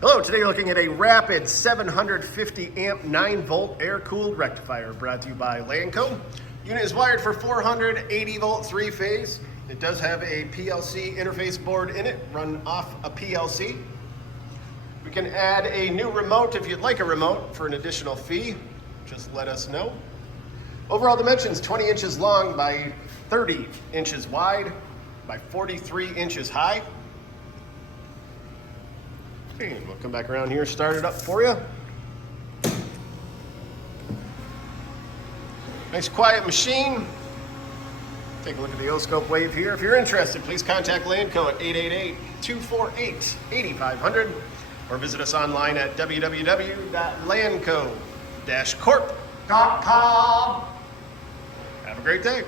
Hello, today we're looking at a rapid 750 amp 9 volt air cooled rectifier brought to you by Lanco. Unit is wired for 480 volt 3-phase. It does have a PLC interface board in it, run off a PLC. We can add a new remote if you'd like a remote for an additional fee. Just let us know. Overall dimensions 20 inches long by 30 inches wide by 43 inches high. Okay, we'll come back around here, start it up for you. Nice quiet machine. Take a look at the oscope wave here. If you're interested, please contact Lanco at 888-248-8500 or visit us online at www.lanco-corp.com. Have a great day.